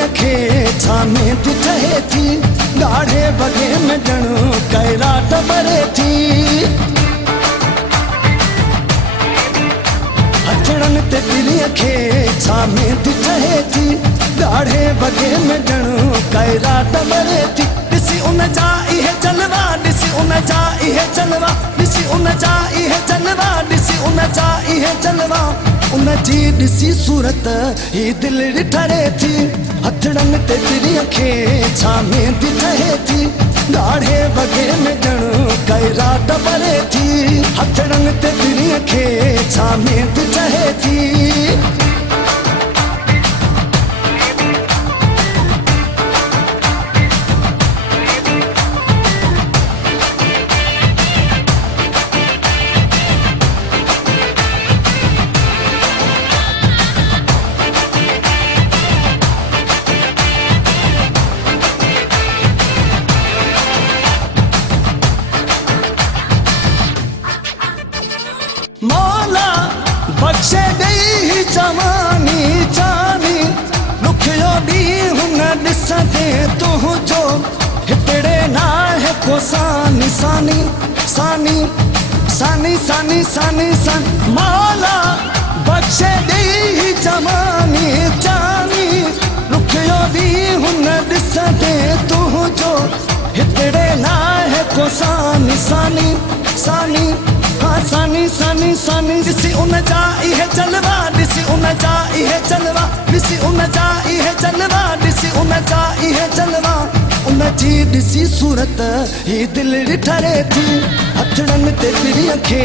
पिड़ीअ खे छामे थी ठहे थी ॻाढ़े वॻे में ॼणो कैराट भरे थी हथड़नि ते पिड़ीअ खे छामे थी ठहे थी ॻाढ़े वॻे में ॼणो कैराट भरे थी ॾिसी उन जा इहे जलवा ॾिसी उन जा इहे जलवा ॾिसी उन जा इहे जलवा ॾिसी उन जा इहे जलवा उन जी ॾिसी सूरत ही दिलि ठरे थी हथड़नि ते पिड़ीअ खे छामे थी ठहे थी ॻाढ़े वॻे में ॼणो कैराट भरे थी हथड़नि ते पिड़ीअ खे छामे थी ठहे थी मौला बख्शे ॾेई जवानी जानी ॾुखियो ॾींहुं न ॾिसंदे तुंहिंजो हिकिड़े नाहे को सानी सानी सानी सानी सानी सानी सानी मौला बख्शे ॾेई जवानी जानी ॾुखियो ॾींहुं न ॾिसंदे तुंहिंजो हिकिड़े नाहे को सानी सानी सानी सानी सानी सानी ॾिसी उन जा इहे जलवा ॾिसी उन जा इहे जलवा ॾिसी उन जा इहे जलवा ॾिसी उन जा इहे जलवा उन जी ॾिसी सूरत ही दिलि ठरे थी हथड़नि ते पिड़ीअ खे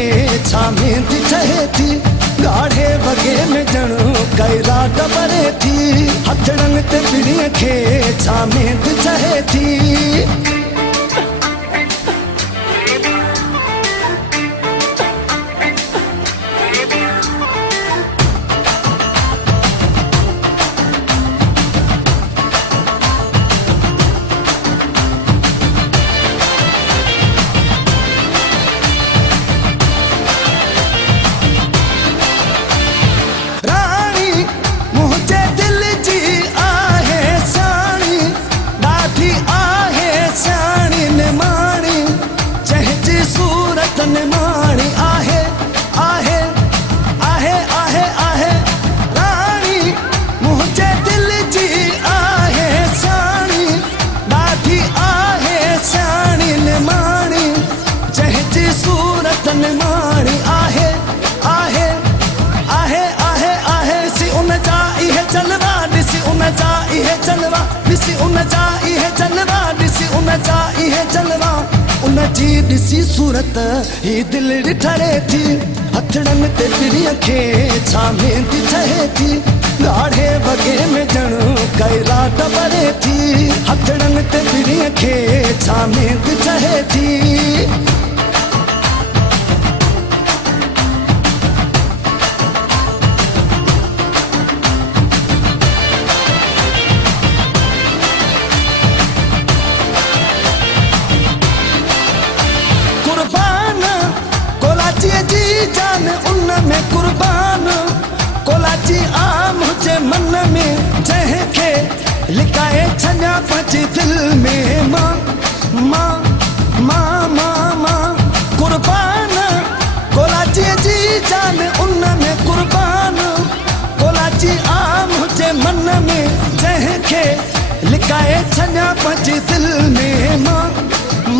छामे थी ठहे थी ॻाढ़े वॻे में ॼणो कैराट भरे थी हथड़नि ते पिड़ीअ खे छामे थी ठहे थी निमाणी आहे आहे आहे आहे आहे राणी मुंहिंजे दिलि जी आहे साणी ॾाढी आहे साणी निमाणी जंहिंजी सूरत निमाणी आहे आहे आहे आहे आहे ॾिसी उन जा इहे जलवा ॾिसी उन जा इहे जलवा ॾिसी उन जा इहे जलवा ॾिसी उन जा इहे जलवा उन जी ॾिसी सूरत ही दिलि ठरे थी हथड़नि ते पिड़ीअ खे छामे थी ठहे थी ॻाढ़े वॻे में ॼणो कैराट भरे थी हथड़नि ते पिड़ीअ खे छामे थी ठहे थी जान उन में कुर्बान कोलाची आम हुजे मन में जंहिंखे लिकाए छॾियां पंहिंजे दिलि में मां मां मां मां मां कुर्बान कोलाची जी जान उन में कुर्बान कोलाची आम हुजे मन में जंहिंखे लिकाए छॾियां पंहिंजे दिलि में मां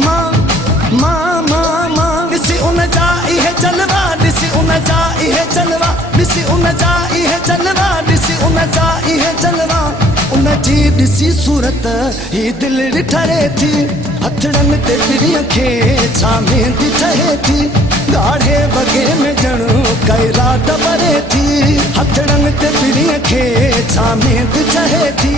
मां मां मां मां ॾिसी उन जा इहे जलवा ॾिसी उन जा इहे जलवा ॾिसी उन जा इहे जलवा ॾिसी उन जा इहे जलवा उन जी ॾिसी सूरत ही दिलि ठरे थी हथड़नि ते पिड़ीअ खे छामे थी ठहे थी ॻाढ़े वॻे में ॼणो कैराट भरे थी हथड़नि ते पिड़ीअ खे छामे थी ठहे थी